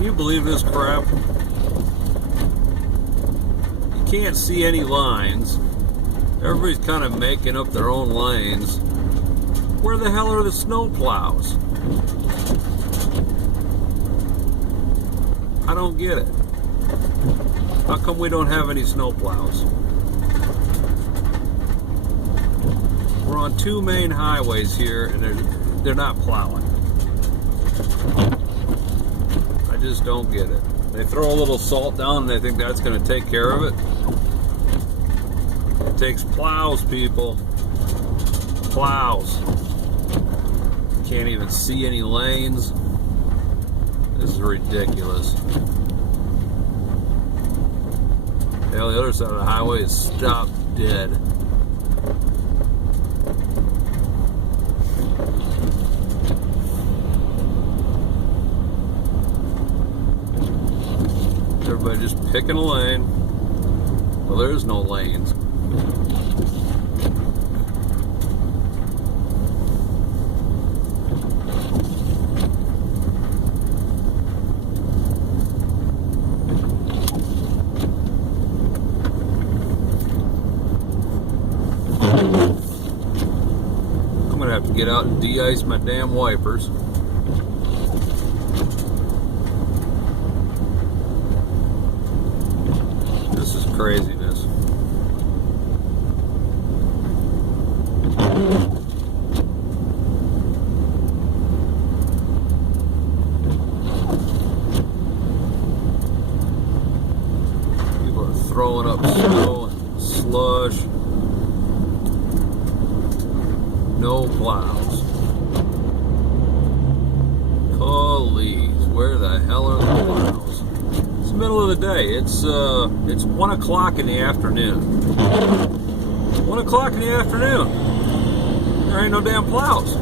Can you believe this crap? You can't see any lines. Everybody's kind of making up their own lanes. Where the hell are the snow plows? I don't get it. How come we don't have any snow plows? We're on two main highways here and they're not plowing. I just don't get it. They throw a little salt down and they think that's going to take care of it. It takes plows, people. Plows. Can't even see any lanes. This is ridiculous. Hell, the other side of the highway is stopped dead. Everybody just picking a lane. Well, there's no lanes. I'm gonna have to get out and de-ice my damn wipers. This is craziness. People are throwing up snow and slush. No plows. Please, where the hell are the plows? It's the middle of the day. It's 1 o'clock in the afternoon. 1 o'clock in the afternoon. There ain't no damn plows.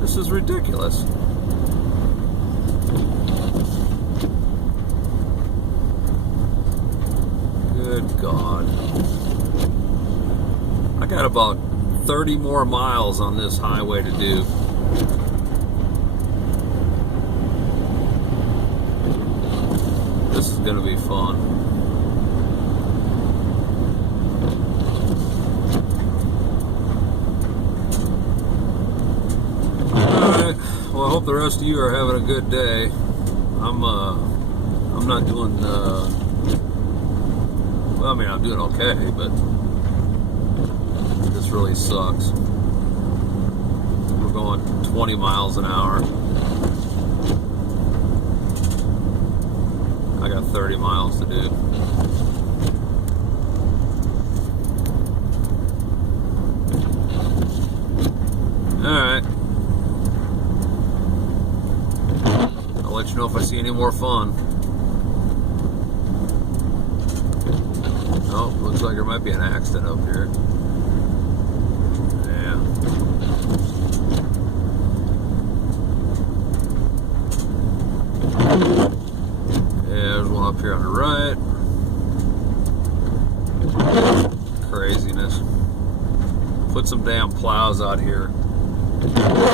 This is ridiculous. Good God. I got about 30 more miles on this highway to do. This is going to be fun. Alright, well, I hope the rest of you are having a good day. I'm not doing, well, I mean, I'm doing okay, but this really sucks. We're going 20 miles an hour. I got 30 miles to do. Alright. I'll let you know if I see any more fun. Oh, looks like there might be an accident up here. Yeah. There's one up here on the right. Craziness. Put some damn plows out here.